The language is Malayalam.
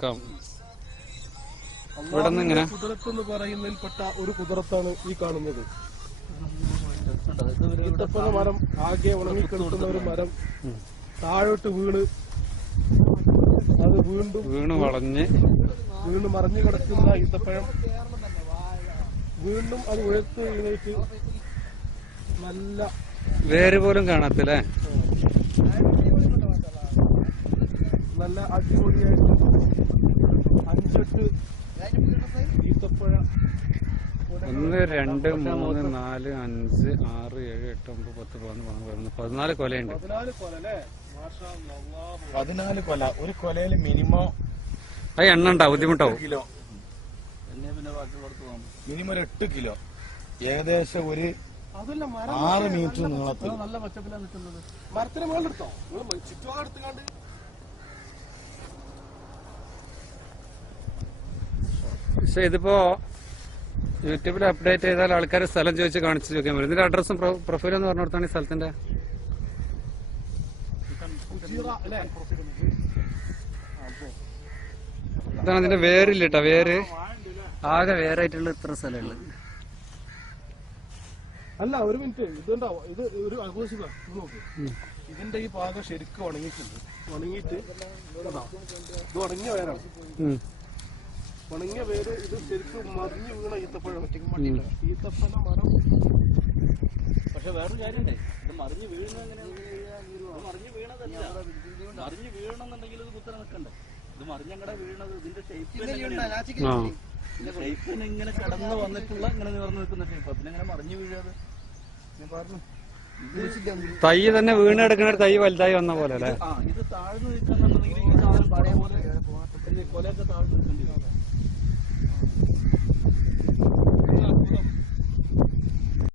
നോക്കാം. ഇവിടെ നിന്ന് ഇങ്ങനെ കുതിരത്ത് എന്ന് പറയുന്നതിൽപ്പെട്ട ഒരു കുതിരത്താണ് ഈ കാണുന്നത്. ഈത്തപ്പന മരം ആകെ ഉണങ്ങിക്കിടക്കുന്ന ഒരു മരം താഴോട്ട് അത് വീണ് മറിഞ്ഞു കിടക്കുന്ന ഈത്തപ്പഴം വീണ്ടും അത് ഉയർത്ത് എഴുന്നേറ്റ് നല്ല വേര് പോലും കാണത്തില്ലേ, നല്ല അടിപൊളിയായിട്ട് 5-8 ഈത്തപ്പഴ 1 2 3 4 5 6 7 8 9 10 11 12 14 കൊലയുണ്ട്. 14 കൊല. ഒരു കൊലയില് മിനിമം അത് എണ്ണ ഉണ്ടാവും, ബുദ്ധിമുട്ടാവും. കിലോ മിനിമം 8 കിലോ, ഏകദേശം ഒരു 6 മീറ്റർ നീളത്തിൽ. നല്ല പച്ചപ്പിലാണ് നിൽക്കുന്നത്. മരത്തിന് മുകളിലെടുത്തോ ചുറ്റുഭാഗം എടുത്തുകാണ്ട് പക്ഷെ ഇതിപ്പോ യൂട്യൂബിൽ അപ്ഡേറ്റ് ചെയ്താൽ ആൾക്കാർ സ്ഥലം ചോദിച്ച് കാണിച്ചു നോക്കിയാൽ മതി. ഇതിന്റെ അഡ്രസ്സും പ്രൊഫൈലും എന്ന് പറഞ്ഞു കൊടുത്താണ് ഈ സ്ഥലത്തിന്റെ. ഇതാണ് ഇതിന്റെ വേരില്ല കേട്ടോ, വേര് ആകെ വേറായിട്ടുള്ള ഇത്ര സ്ഥലമുള്ളു. അല്ല ഒരു മിനിറ്റ്, ഇതുണ്ടാവും. ഇത് ഒരു ആഘോഷിക്കുക നോക്ക്. ഇതിന്റെ ഈ ഭാഗം ശരിക്കും ഉണങ്ങിയിട്ടുണ്ട്. ഉണങ്ങിയിട്ട് ഇത് ഉണങ്ങിയ വേരാണ്. ഉണങ്ങിയ വേര് ഇത് ശരിക്കും മറിഞ്ഞു വീണ ഈത്തപ്പഴം. ഈത്തപ്പന മരം. പക്ഷെ വേറൊരു കാര്യണ്ടേ, ഇത് മറിഞ്ഞു വീഴുന്നത് എങ്ങനെയാണെന്ന് മറിഞ്ഞു വീണതല്ല. മറിഞ്ഞു വീഴണമെന്നുണ്ടെങ്കിൽ ഇത് കുത്തനെ നിൽക്കണ്ടേ. ഇത് മറിഞ്ഞങ്ങടെ വീണത് ഇതിന്റെ ഷേപ്പ് ഇങ്ങനെ കടന്നു വന്നിട്ടുള്ള ഇങ്ങനെ നിവർന്നു നിൽക്കുന്ന ഷേപ്പ്. പിന്നെ ഇങ്ങനെ മറിഞ്ഞു വീഴാതെ തൈ തന്നെ വീണ് കിടക്കുന്ന തൈ വലുതായി വന്ന പോലെ അല്ലേ. ഇത് താഴ്ന്നു നിൽക്കുന്നുണ്ടെങ്കിൽ ഈ സാധനം പഴയ പോലെ കൊലയൊക്കെ താഴ്ന്നു നിൽക്കേണ്ടി വരും.